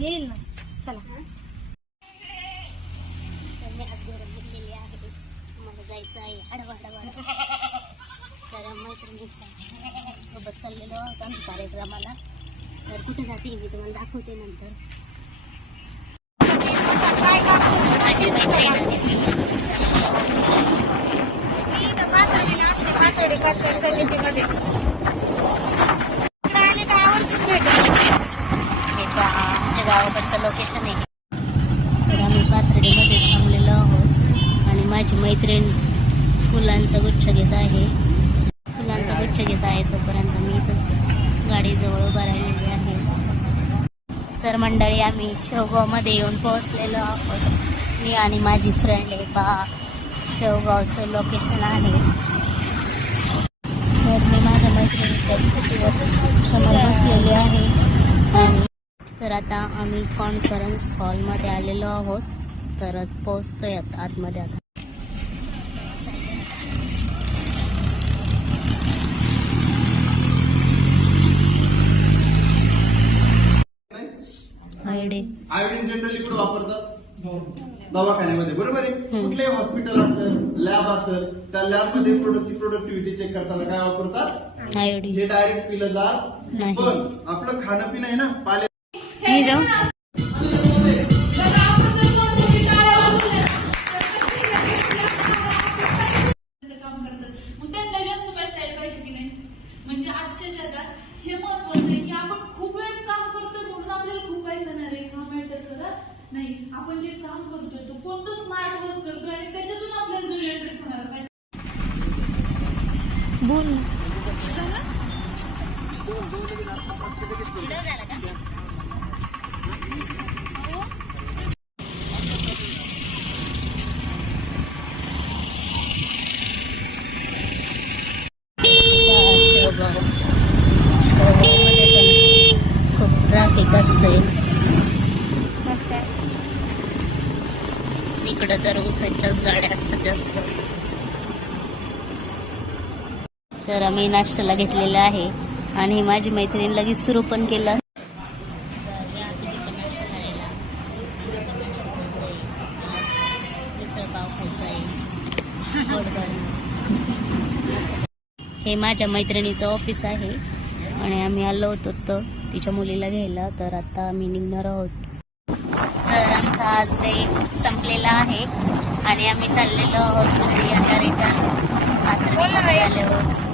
येईल ना. चला. हात मला जायचं आहे. आडवा आडवा तर मैत्रिणीच्या सोबत चाललेलो आहोत आम्ही कार्यक्रमाला. तर कुठे जाते मी तुम्हाला दाखवते नंतर. माझी मैत्रीण आहे. हे पहा, आमच्या गावाकडचं लोकेशन आहे तर आम्ही पाथर्डीमध्ये थांबलेलो आहोत आणि माझी मैत्रीण फुलांचा गुच्छ घेत आहे. फुलांचा गुच्छ घेत आहे तोपर्यंत मी इथंच गाडीजवळ उभा राहिलेली आहे. तर मंडळी आम्ही शेवगावमध्ये येऊन पोहोचलेलो आहोत. मी आणि माझी फ्रेंड आहे पहा. शेवगावचं लोकेशन आहे. तर मी माझ्या मैत्रिणीच्या स्थितीवर समोर बसलेली आहे. आणि तर आता आम्ही कॉन्फरन्स हॉलमध्ये आलेलो आहोत. तरच पोचतोय आतमध्ये आता. आयडी. आयोडीन जनरली कुठे वापरतात? दवाखान्यामध्ये. बरोबर आहे. कुठलेही हॉस्पिटल असेल लॅब असेल त्या लॅबमध्ये प्रोडक्टची प्रोडक्टिव्हिटी चेक करताना काय वापरतात? आयडी. हे डायरेक्ट पिलं जात नाही. पण आपलं खाणं पिणं आहे ना पाले मी जाऊ. काम करतात मग त्यांना जास्त पैसा यायला पाहिजे की नाही? म्हणजे आजच्या जगात हे महत्वाचं आहे की आपण बोल. खूप ट्रॅफिक असते इकडं तर ऊसाच्याच गाड्या असतात जास्त. तर आम्ही नाश्त्याला घेतलेलं आहे. आणि माझी मैत्रीण लगेच सुरू पण केलं. हे माझ्या मैत्रिणीचं ऑफिस आहे. आणि आम्ही आलो होतो तर तिच्या मुलीला घ्यायला. तर आता आम्ही निघणार आहोत. तर आमचा आज डे संपलेला आहे. आणि आम्ही चाललेलो आहोत घरी. आता रिटर्न आले आहोत